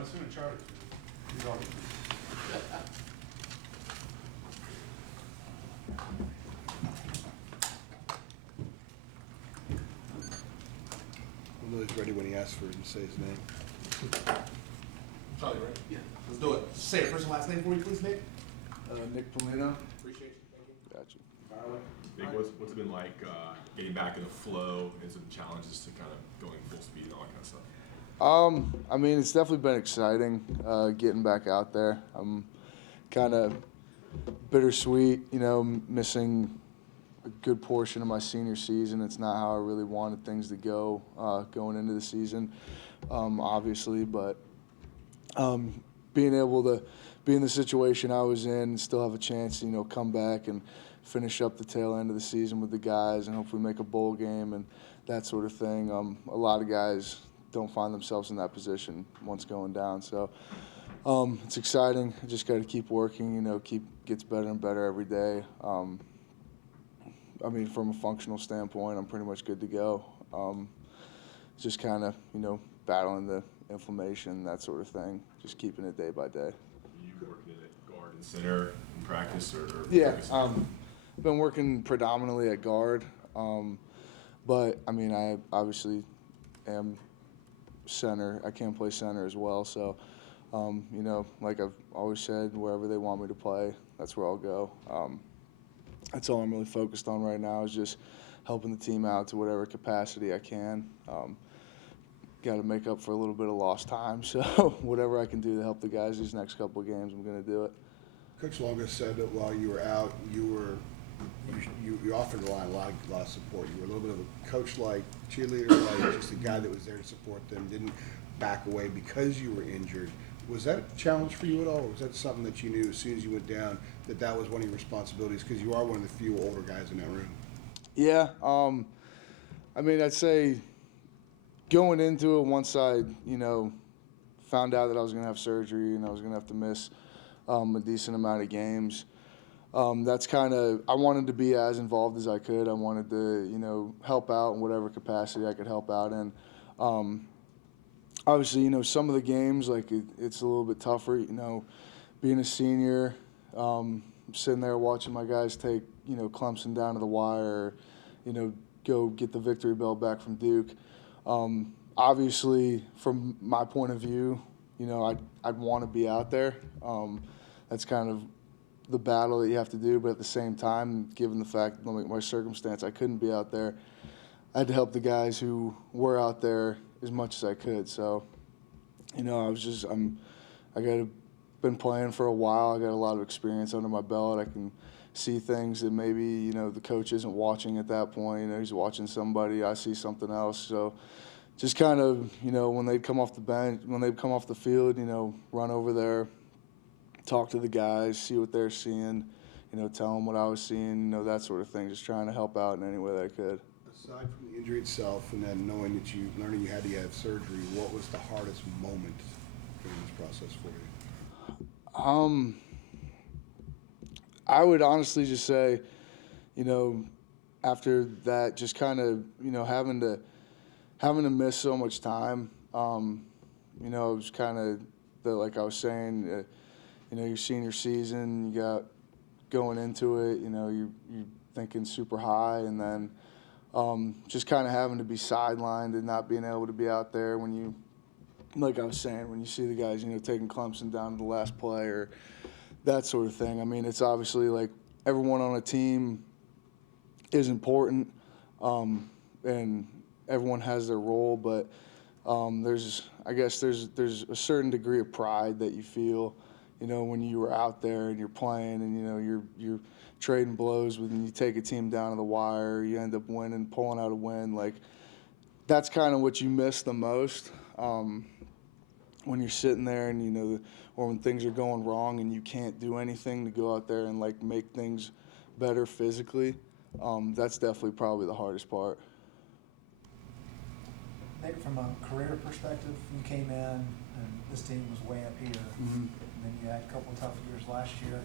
I assume a charter. You are. Willie's ready when he asks for him to say his name. Charlie, right? Yeah. Let's do it. Say it. First and last name for me, please, Nick. Nick Polino. Appreciate you. Thank you. Got you. Nick, what's it been like getting back in the flow and some challenges to kind of going full speed and all that kind of stuff? I mean, it's definitely been exciting getting back out there. I'm kind of bittersweet, you know, missing a good portion of my senior season. It's not how I really wanted things to go going into the season, obviously, but being able to be in the situation I was in and still have a chance to, you know, come back and finish up the tail end of the season with the guys and hopefully make a bowl game and that sort of thing. A lot of guys don't find themselves in that position once going down. So it's exciting. I just got to keep working, you know, gets better and better every day. I mean, from a functional standpoint, I'm pretty much good to go. Just kind of, you know, battling the inflammation, that sort of thing, just keeping it day by day. You working at guard and center in practice or Yeah, I've been working predominantly at guard, but I mean, I obviously am center. I can play center as well, so you know, like I've always said, wherever they want me to play, that's where I'll go. That's all I'm really focused on right now is just helping the team out to whatever capacity I can. Got to make up for a little bit of lost time, so whatever I can do to help the guys these next couple of games, I'm going to do it. Coach Longa said that while you were out, you offered a lot of support. You were a little bit of a coach-like, cheerleader-like, just a guy that was there to support them, didn't back away because you were injured. Was that a challenge for you at all, or was that something that you knew as soon as you went down that was one of your responsibilities because you are one of the few older guys in that room? Yeah, I mean, I'd say going into it, once I, you know, found out that I was going to have surgery and I was going to have to miss a decent amount of games, that's kind of, I wanted to be as involved as I could. I wanted to, you know, help out in whatever capacity I could help out in. Obviously, you know, some of the games, like it's a little bit tougher, you know, being a senior, sitting there watching my guys take, you know, Clemson down to the wire, you know, go get the victory bell back from Duke. Obviously, from my point of view, you know, I'd want to be out there. That's kind of the battle that you have to do, but at the same time, given the fact, like my circumstance, I couldn't be out there. I had to help the guys who were out there as much as I could. So, you know, been playing for a while. I got a lot of experience under my belt. I can see things that maybe, you know, the coach isn't watching at that point. You know, he's watching somebody. I see something else. So just kind of, you know, when they'd come off the bench, when they'd come off the field, you know, run over there, talk to the guys, see what they're seeing, you know, tell them what I was seeing, you know, that sort of thing, just trying to help out in any way that I could. Aside from the injury itself and then learning you had to have surgery, what was the hardest moment during this process for you? I would honestly just say, you know, after that, just kind of, you know, having to miss so much time, you know, it was kind of like I was saying, you know, your senior season, you got going into it, you know, you're thinking super high, and then just kind of having to be sidelined and not being able to be out there when you, like I was saying, when you see the guys, you know, taking Clemson down to the last play or that sort of thing. I mean, it's obviously like everyone on a team is important, and everyone has their role, but there's a certain degree of pride that you feel, you know, when you were out there and you're playing and, you know, you're trading blows when you take a team down to the wire, you end up winning, pulling out a win. Like, that's kind of what you miss the most when you're sitting there and, you know, or when things are going wrong and you can't do anything to go out there and, like, make things better physically. That's definitely probably the hardest part. Nick, from a career perspective, you came in and this team was way up here, Mm-hmm. and then you had a couple of tough years last year.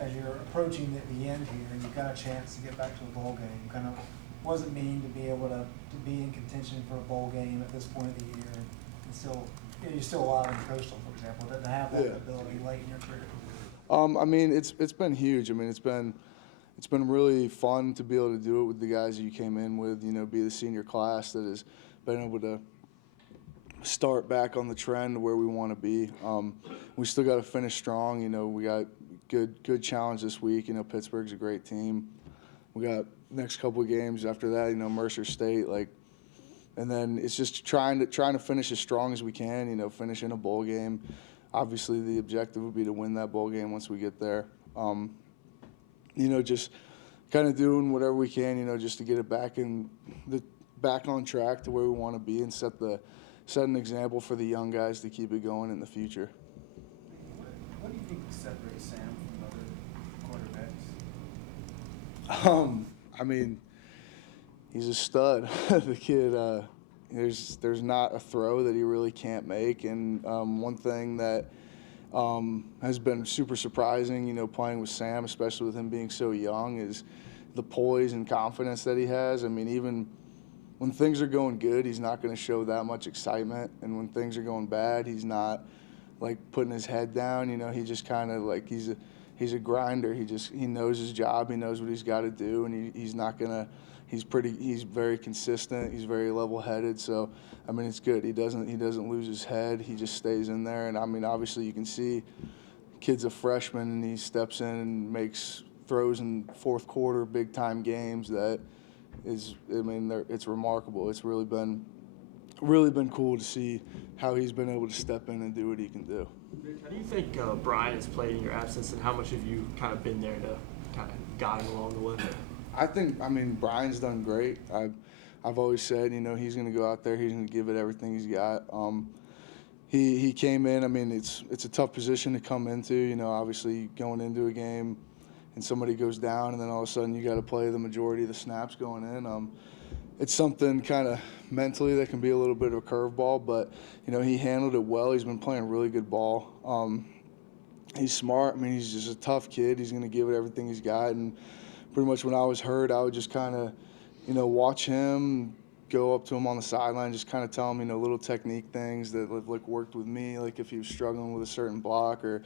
As you're approaching the end here, and you've got a chance to get back to a bowl game, kind of what does it mean to be able to be in contention for a bowl game at this point of the year and still, you're still alive in Coastal, for example, doesn't have that Yeah. ability late in your career. I mean, it's been huge. I mean, it's been really fun to be able to do it with the guys that you came in with. You know, be the senior class that has been able to start back on the trend where we want to be. We still got to finish strong. You know, we got good challenge this week. You know, Pittsburgh's a great team. We got next couple of games after that. You know, Mercer State, and then it's just trying to finish as strong as we can. You know, finish in a bowl game. Obviously, the objective would be to win that bowl game once we get there. You know, just kind of doing whatever we can. You know, just to get it back on track to where we want to be and set an example for the young guys to keep it going in the future. What do you think separates Sam from other quarterbacks? I mean, he's a stud. The kid, there's not a throw that he really can't make. And one thing that has been super surprising, you know, playing with Sam, especially with him being so young, is the poise and confidence that he has. I mean, even when things are going good, he's not going to show that much excitement. And when things are going bad, he's not like putting his head down. You know, he just kind of like he's a grinder. He knows his job. He knows what he's got to do, and he's not gonna. He's very consistent. He's very level-headed. So, I mean, it's good. He doesn't lose his head. He just stays in there. And I mean, obviously, you can see, kid's a freshman, and he steps in and makes throws in fourth quarter, big-time games. That is, I mean, it's remarkable. It's really been cool to see how he's been able to step in and do what he can do. How do you think Brian has played in your absence, and how much have you kind of been there to kind of guide him along the way? I mean, Brian's done great. I've always said, you know, he's going to go out there, he's going to give it everything he's got. He came in. I mean, it's a tough position to come into. You know, obviously going into a game and somebody goes down, and then all of a sudden you got to play the majority of the snaps going in. It's something kind of mentally that can be a little bit of a curveball, but, you know, he handled it well. He's been playing really good ball. He's smart. I mean, he's just a tough kid. He's going to give it everything he's got. And pretty much when I was hurt, I would just kind of, you know, watch him, go up to him on the sideline, just kind of tell him, you know, little technique things that like worked with me, like if he was struggling with a certain block or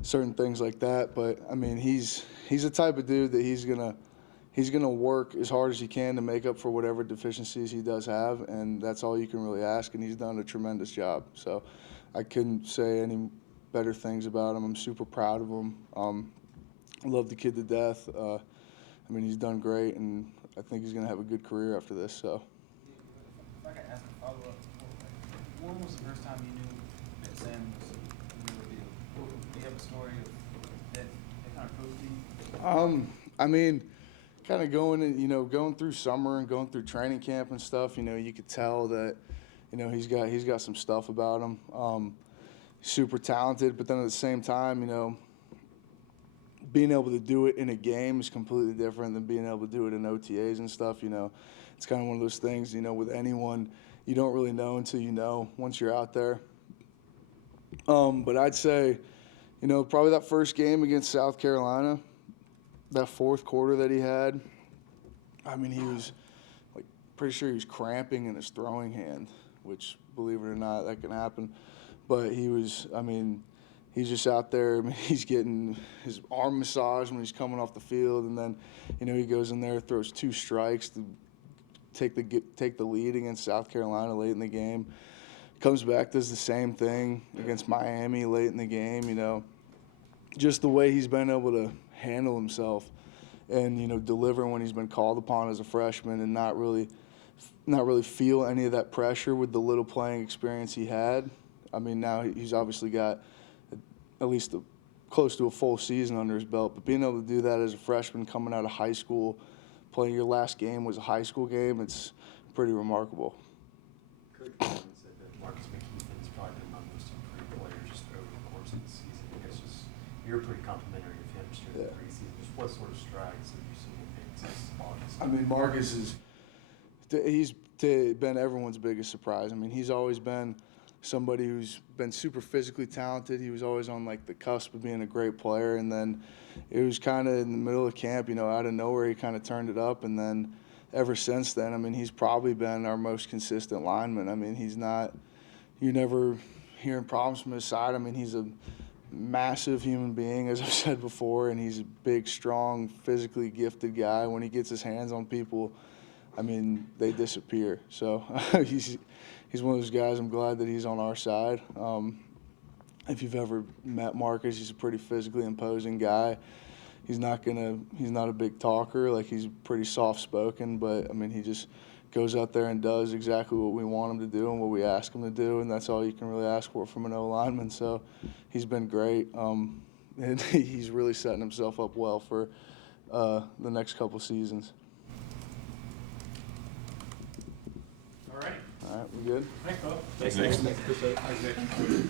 certain things like that. But, I mean, he's the type of dude that he's gonna work as hard as he can to make up for whatever deficiencies he does have, and that's all you can really ask, and he's done a tremendous job. So I couldn't say any better things about him. I'm super proud of him. I love the kid to death. I mean, he's done great, and I think he's gonna have a good career after this. So. If I could ask a follow-up, when was the first time you knew that Sam was a real deal? Do you have a story that kind of proved to you? I mean, kind of going through summer and going through training camp and stuff, you know, you could tell that, you know, he's got some stuff about him. Super talented, but then at the same time, you know, being able to do it in a game is completely different than being able to do it in OTAs and stuff. You know, it's kind of one of those things, you know, with anyone, you don't really know until you know once you're out there. But I'd say, you know, probably that first game against South Carolina, that fourth quarter that he had, I mean, he was like pretty sure he was cramping in his throwing hand, which, believe it or not, that can happen. But he was, I mean, he's just out there. I mean, he's getting his arm massaged when he's coming off the field, and then, you know, he goes in there, throws 2 strikes to take the lead against South Carolina late in the game. Comes back, does the same thing against Miami late in the game. You know, just the way he's been able to handle himself and, you know, deliver when he's been called upon as a freshman, and not really feel any of that pressure with the little playing experience he had. I mean, now he's obviously got at least close to a full season under his belt, but being able to do that as a freshman coming out of high school, playing your last game was a high school game, it's pretty remarkable. Coach Polino said that Marcus McKeithen has probably been among the most improved players just over the course of the season. I guess just you're pretty complimentary of him just during the preseason. Just what sort of strides have you seen him make since August? I mean, Marcus he's been everyone's biggest surprise. I mean, he's always been somebody who's been super physically talented. He was always on like the cusp of being a great player, and then it was kind of in the middle of camp, you know, out of nowhere he kind of turned it up, and then ever since then, I mean, he's probably been our most consistent lineman. I mean, he's not you never hearing problems from his side. I mean, he's a massive human being, as I've said before, and he's a big, strong, physically gifted guy. When he gets his hands on people, I mean, they disappear. So he's one of those guys. I'm glad that he's on our side. If you've ever met Marcus, he's a pretty physically imposing guy. He's not a big talker. Like, he's pretty soft-spoken, but I mean, he just goes out there and does exactly what we want him to do and what we ask him to do, and that's all you can really ask for from an O-lineman. So he's been great, and he's really setting himself up well for the next couple seasons. All right. All right, we good? Thanks, Bob. Thanks, Thanks. Nick. Appreciate it. Thanks, Nick.